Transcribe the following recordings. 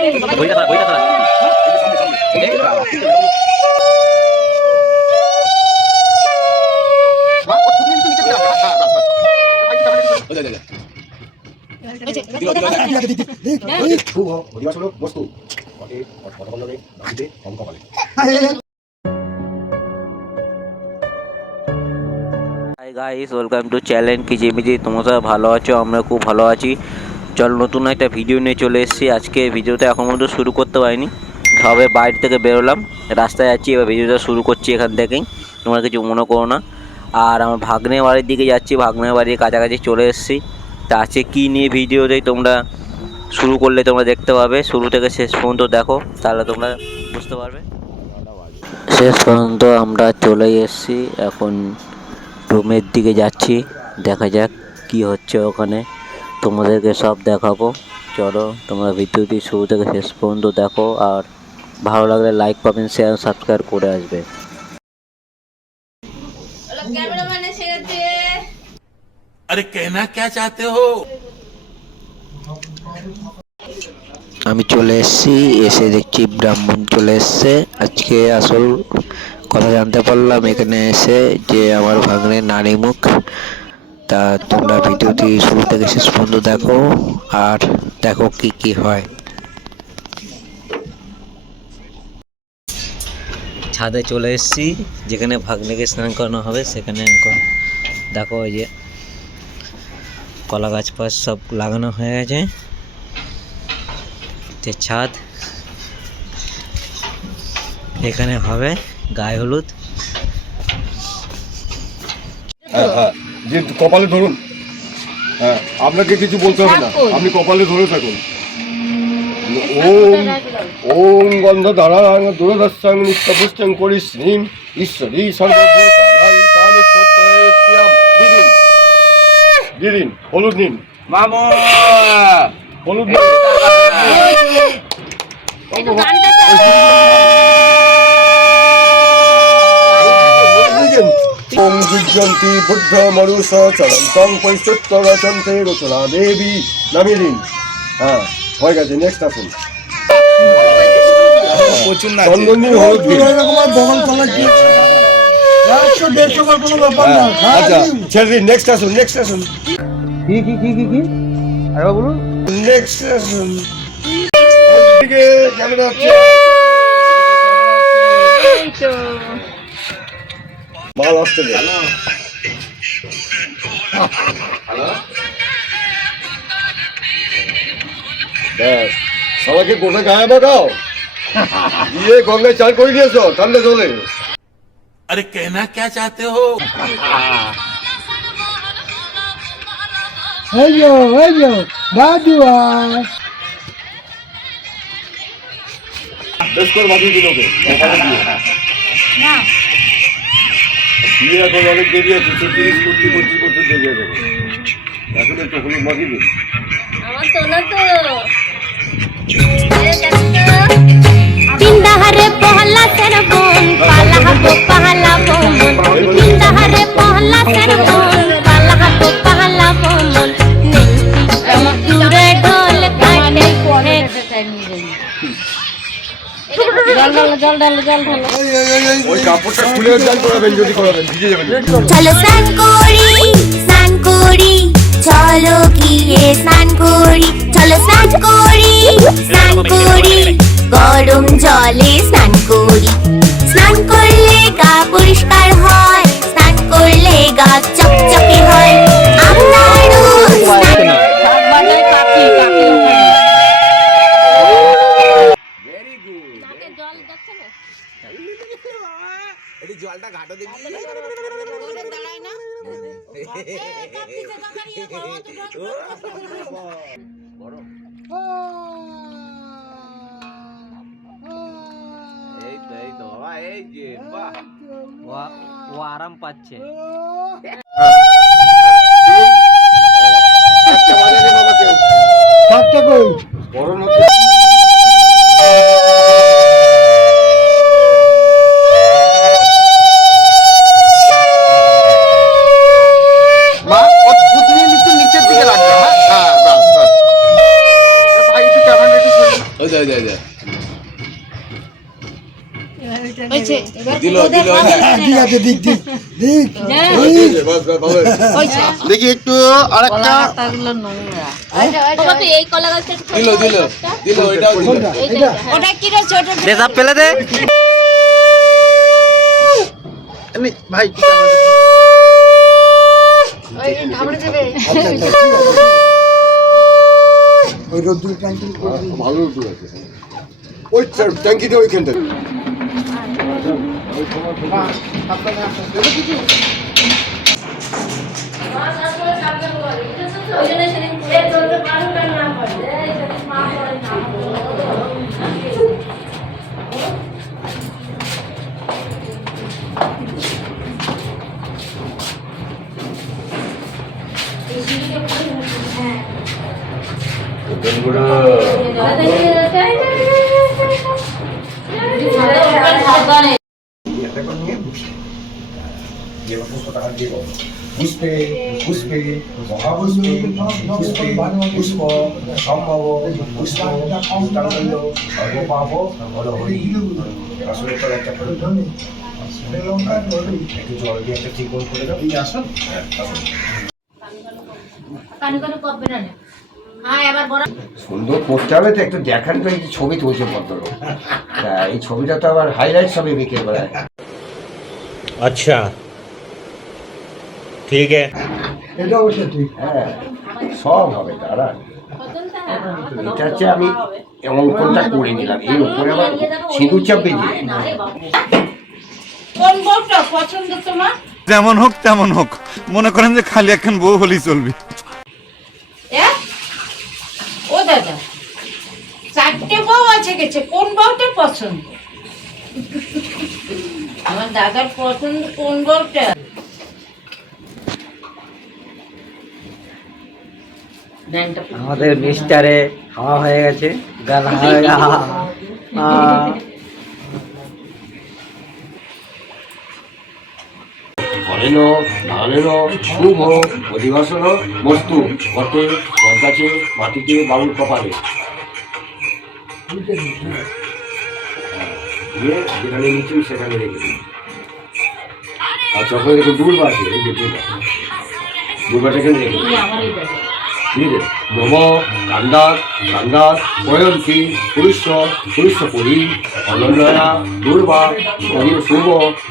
High guys, welcome to channel Kichimichi. তোমরা সবাই ভালো আছো? আমরা খুব ভালো আছি। চল, নতুন একটা ভিডিও নিয়ে চলে এসেছি। আজকে ভিডিওটা এখন পর্যন্ত শুরু করতে পারিনি, সবে বাইরে থেকে বেরোলাম, রাস্তায় যাচ্ছি। এবার ভিডিওটা শুরু করছি এখান থেকেই, তোমরা কিছু মনে করো না। আর আমার ভাগ্নের বাড়ির দিকে যাচ্ছি, ভাগ্নের বাড়ির কাছাকাছি চলে এসেছি। তা আজকে কী নিয়ে ভিডিওটাই তোমরা শুরু করলে তোমরা দেখতে পাবে। শুরু থেকে শেষ পর্যন্ত দেখো, তাহলে তোমরা বুঝতে পারবে। শেষ পর্যন্ত আমরা চলে এসেছি, এখন রুমের দিকে যাচ্ছি। দেখা যাক কি হচ্ছে ওখানে, তোমাদেরকে সব দেখাবো। চলো, তোমরা ভিডিওটি শুরু থেকে শেষ পর্যন্ত দেখো, আর ভালো লাগলে লাইক, কমেন্ট, শেয়ার, সাবস্ক্রাইব করে আসবে। अरे कहना क्या चाहते हो? আমি চলে এসেছি, এসে দেখছি ব্রাহ্মণ চলে এসছে। আজকে আসল কথা জানতে পারলাম এখানে এসে যে আমার ভাগ্নের নারী মুখ। তা তোমরা ভিডিওটি শুরু থেকে শেষ পর্যন্ত দেখো, আর দেখো কি কি হয়। ছাদে চলে এসেছি, যেখানে ভাগ্নেকে স্নান করানো হবে সেখানে। দেখো ওই যে কলা গাছ পাশ সব লাগানো হয়ে গেছে। ছাদ এখানে হবে গায়ে হলুদ। যে কপালে ধরুন, হ্যাঁ, আপনাকে কিছু বলতে হবে না, আপনি কপালে ধরে থাকুন। ওম ওম গন্ধ ধারা দূরদর্শন নিত্যপুষ্টং করিস হ্রিম ঈশ্বরী সর্বভূতানাং তানি প্রত্যয়েস্যাম। দিদিন হলুদ নিন, मामू হলুদ নিন। ওম যুজ্যন্তি বুদ্ধ মরুষ চরন্তং পরিশুদ্ধ রচন্তে রচনা দেবী নামিয়ে দিন। হ্যাঁ, হয়ে গেছে। নেক্সট আসুন। চন্দন দিন, হলুদ দিন। আচ্ছা, ছেড়ে দিন। নেক্সট আসুন, নেক্সট আসুন। কি কি কি কি কি আরেকবার বলুন। নেক্সট আসুন। এদিকে ক্যামেরা হচ্ছে, মাল আসতে দে। ব্যাস, সবাইকে গোটা গায়ে বাগাও দিয়ে গঙ্গায় চান করে দিয়েছো ঠান্ডা জলে। अरे कहना क्या चाहते हो? বেশ করে বাঁধিয়ে দিল ওকে দিয়ে। এখন অনেক দেরি আছে, 30-35 দেরি আছে। এখন একটু হলুদ মাখিয়ে দিন। পিন্দাহারে পহলা সের বোন পালাহাবো পাহালা বোন, পিন্দাহারে পহলা সের বোন পালাহাবো পাহালা বোন। দূরে ঢোল কাটে ওই কাপড়টা খুলে জল করাবেন, যদি করাবেন ভিজে যাবেন। চলো স্নান করি, স্নান করি, চলো গিয়ে স্নান করি। চলো স্নান করি, স্নান করি, গরম জলে স্নান করি। স্নান করলে গা পরিষ্কার হয়, স্নান করলে গা চকচকে হয়। আপনারও স্নান জলটা ঘাটা দেখি এই তো বাবা, এই যে বাহ, ও আরাম পাচ্ছে। গরম হচ্ছে। নিচের দিকে লাগবে। হ্যাঁ, বাস বাস। ভাই একটু ক্যামেরা একটু দেখি একটু আরেকটা এই কলা গাছটা ওটা কি রে ছোট দে সব পেলে দে ভাই ওই রোদ্দুর ট্যাঙ্কি ভালো রোদ্দুর আছে ওই ট্যাঙ্কিটা ওইখানটা পুষ্পে পুষ্পে মহাপুষ্পে পুষ্পে পুষ্প সম্ভব পুষ্প পুষ্পাঙ্গল সর্বপাপ হরি আসলে তো একটা করে একটু জল দিয়ে একটা ঠিক করে দাও আসুন সুন্দর করতে হবে তো একটু দেখান তো এই ছবি তুলছে ভদ্রলোক এই ছবিটা তো আবার হাইলাইট সবই বিক্রি করা अच्छा ठीक है এটা অবশ্যই ঠিক হ্যাঁ সব হবে দাঁড়া এটা হচ্ছে আমি অঙ্কনটা করে নিলাম এর উপরে আবার সিঁদুর চাপবে দিয়ে কোন বউটা পছন্দ তোমার? যেমন হোক তেমন হোক মনে করেন যে খালি এখন বউ হলেই চলবে ও দাদা চারটে বউ আছে গেছে কোন বউটা পছন্দ? আমার দাদার পছন্দ কোন বউটা? আমাদের মিস্টারে হাওয়া হয়ে গেছে গান ফলেন ধানেন শুভ অধিবাসন বস্তু গতে বরগাছে মাটিতে বাউল কপালে দিয়ে যেখানে নিচে সেখানে রেখে দিন আর যখন দেখুন দুর্বা আছে এই যে দুর্বাটা এখানে রেখে দিন ঠিক আছে নম কান্দার কান্দার বয়ন্তী পুরুষ পুরুষ পরি অনন্যয়া দুর্বা শুভ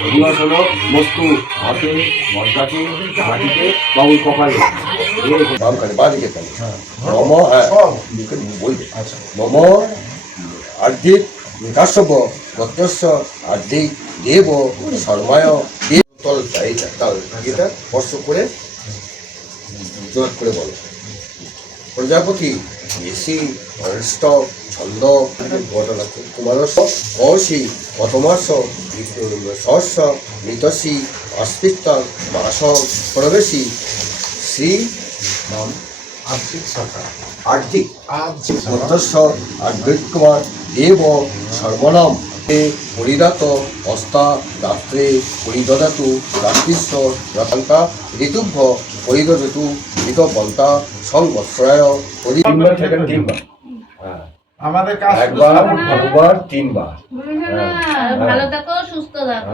অধিবাসন বস্তু হাতে বরগাছে মাটিতে বাউল কপালে বাম কানে বাদিকে কানে নম বলবে নম আর্ধিক কাশ্যপ গত্যস্য আর্ধিক দেব শর্মায় দেব তলটা এইটা তাল এটা স্পর্শ করে জোর করে বলো প্রজাপতি ঋষি অরিষ্ট ছন্দ ঘটনা কুমারস্য কৌশি প্রথমার্শ সহস্য মৃতসী অস্পিত্ত মাস প্রবেশী শ্রী আর্থিক সদস্য আদ্বৈত কুমার দেব সর্বনাম পরিদাত হস্তা রাত্রে পরিদদাতু রাত্রিস্ব রথাঙ্কা ঋতুভ্য পরিদদাতু ঋতবন্তা সংবৎসরায় তিনবার থেকে তিনবার আমাদের কাজ একবার দুবার তিনবার ভালো থাকো সুস্থ থাকো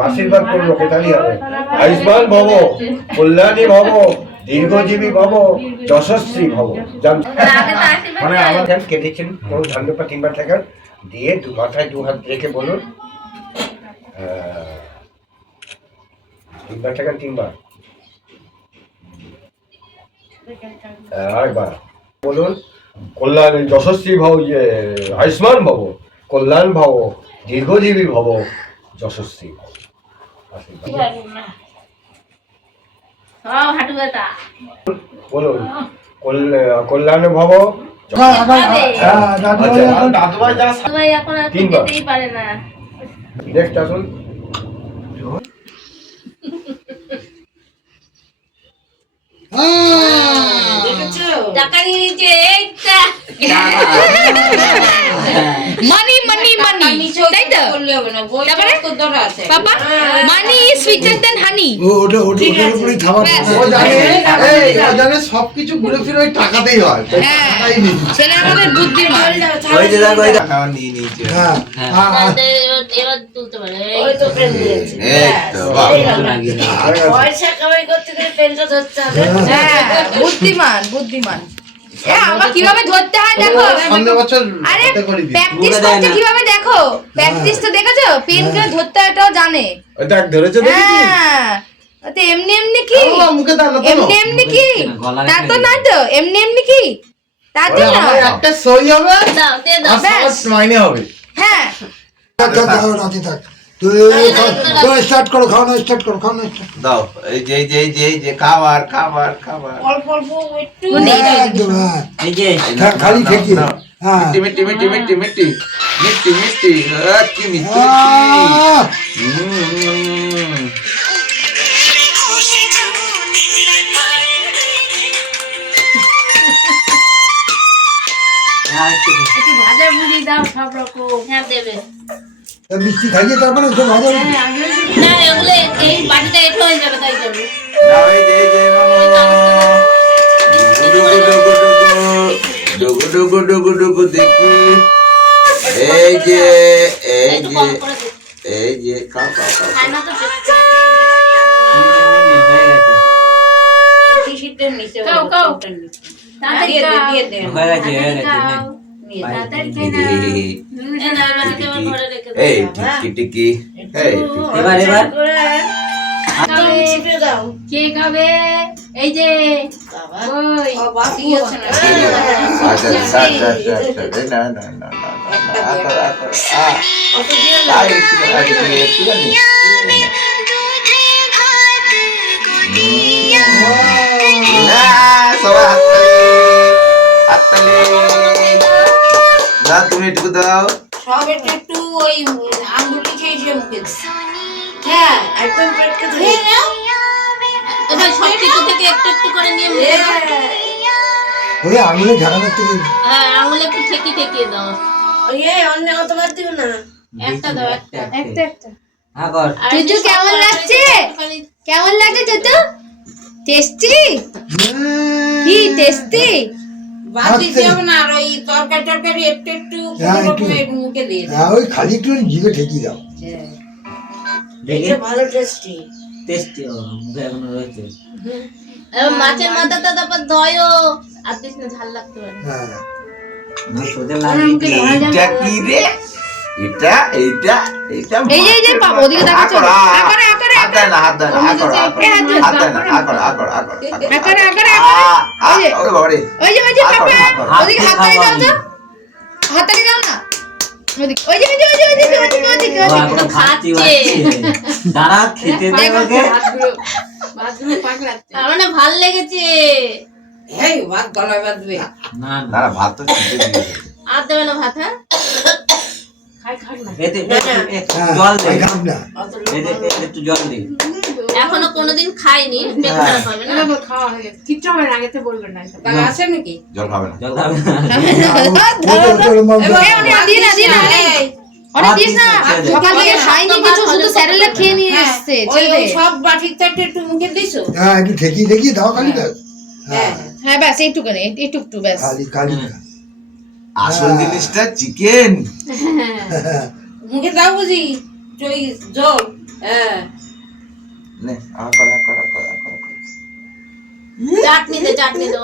আশীর্বাদ করুন লোকে তাহলেই হবে আয়ুষ্মান ভব কল্যাণী ভব দীর্ঘজীবী ভব যশস্বী ভব মানে আমার ধান কেটেছেন কোন ধান ব্যাপার তিনবার টাকার দিয়ে মাথায় দু হাত রেখে বলুন তিনবার টাকা তিনবার আরেকবার বলুন কল্যাণ যশস্বী ভব আয়ুষ্মান ভব কল্যাণ ভব দীর্ঘজীবী ভব যশস্বী ভব হাঁটু ব্যথা বলুন কল্যাণ ভব সবাই এখন আর যেতেই পারে না নেক্সট আসুন টাকা দিয়ে নিচ্ছে মানি মানি মানি কিছু তাই তো? করলে হবে না, বই তারপরে? তো দরকার আছে। পাপা মানি ইজ সুইটার দ্যান হানি। ওটার উপরেই খাবার সবকিছু ঘুরে ফিরে ওই টাকাতেই হয় হ্যাঁ টাকাই নেই। ছেলে আমাদের বুদ্ধিমান। ওই যে দেখ ওই দেখ। টাকা নিয়ে নিয়েছে হ্যাঁ এবার তুলতে পারে। ওই তো পেন দিয়েছে। এই তো বাহ পয়সা কামাই করতে গেলে পেনটা ধরতে হবে। হ্যাঁ বুদ্ধিমান বুদ্ধিমান। আমার কিভাবে ধরতে হয় দেখো। সামনের বছর আরে হাতে করে দিই প্র্যাকটিস করছে কিভাবে দেখো। প্র্যাকটিস তো দেখেছো, পেন কে ধরতে হয় এটাও জানে। ওই দেখ ধরেছো দেখি হ্যাঁ তো এমনি এমনি কি, মুখে দাও না তো এমনি এমনি কি তা তো না তো, এমনি এমনি কি তা তো না। আমার একটা সই হবে আর ব্যাস। সবার মাইনে হবে হ্যাঁ রাতে থাক তুই স্টার্ট করো, খাওয়ানো স্টার্ট করো, খাওয়ানো স্টার্ট দাও এই যে এই যে এই যে এই যে খাবার খাবার খাবার অল্প অল্প একটু একদম হ্যাঁ এই যে খালি ঠেকিয়ে হ্যাঁ মিষ্টি মিষ্টি মিষ্টি মিষ্টি মিষ্টি মিষ্টি কি মিষ্টি একটু ভাজা ভুজি দাও সব রকম। হ্যাঁ দেবে। মিষ্টি খাইয়ে তারপরে সব ভাজা না এগুলো এই বাটিটা একটু হয়ে যাবে তাই করব। দাও এই যে ডুগু ডুগু ডুগু ডুগু দেখি এই যে এই যে এই যে খাও খাও খাও টিশিটের নিচে খাও, খাও। দিয়ে দে দিয়ে দে। হয়ে গেছে হয়ে গেছে এই টিকি টিকি এই এবার এবার একদম চিপে দাও। কে খাবে? এই যে বাবা ওই ও বাকি আছে না। আচ্ছা আচ্ছা আচ্ছা আচ্ছা না না না না অত দিয়ে দাও। আরে একটু না সবাই হাততালি না তুমি একটু দাও সব একটু একটু ওই আঙ্গুলি খেয়ে মুখে দে। হ্যাঁ একদম পেটকে ধরে নাও। এবার সব কিছু থেকে একটু একটু করে নিয়ে ওই আঙুলে ঝাড়ানোর থেকে হ্যাঁ আঙুলে একটু ঠেকিয়ে দাও। ওই অন্য কতবার দিও না। একটা দাও একটা একটা। হ্যাঁ কর চুচু কেমন লাগছে? কেমন লাগছে চুচু? টেস্টি? কি টেস্টি? বাদ দিতে হবে না, আর ওই তরকারি একটু একটু হ্যাঁ, কোনো একটু। রকমের মুখে দিয়ে দে। হ্যাঁ ওই খালি একটু জিভে ঠেকিয়ে দাও দেখি এটা ভালো টেস্টি। টেস্টি মুখে এখনো রয়েছে মাছের মাথাটা তারপর ধয়ও আর দিস না ঝাল লাগতে পারে। হ্যাঁ না সোজা লাগিয়ে এটা কি রে এটা এইটা এইটা এই যে পাবো ওদিকে দেখো চলো আকারে আকারে হাত দেয় না হাত দেয় না আকর আকর হাত দেয় না আকর আকর আকর আকারে আকারে ওরে বাবারে ওই যে পাপা ওদিকে হাততালি দাও তো, হাততালি দাও না ওদিকে ওই যে ওদিকে খাচ্ছে দাঁড়া খেতে দে ওকে আমার না ভাল লেগেছে। এই ভাত গলায় বাঁধবে। না না দাঁড়া ভাত তো ছিটে দিয়েছে আর দেবে না ভাত? হ্যাঁ এতে জল দে ওই খাম না এতে একটু জল দে এখনো কোনোদিন খাইনি, পেট খারাপ হবে না। তাহলে আছে নাকি? জল খাবে না জল খাবে না দিয়ে না অনেক দিস না, সকাল থেকে খাইনি কিছু, শুধু স্যারেলা খেয়ে নিয়ে এসেছে। ওই সব বাটির থেকে একটু মুখে দিছো। হ্যাঁ একটু ঠেকিয়ে ঠেকিয়ে দাও খালি ব্যাস হ্যাঁ হ্যাঁ ব্যাস এইটুকুনি এইটুকু ব্যাস। খালি খালি আসল জিনিসটা চিকেন মুখে দাও বুঝি ওই জল। হ্যাঁ নে আকর আকর আকর আকর চাটনি দে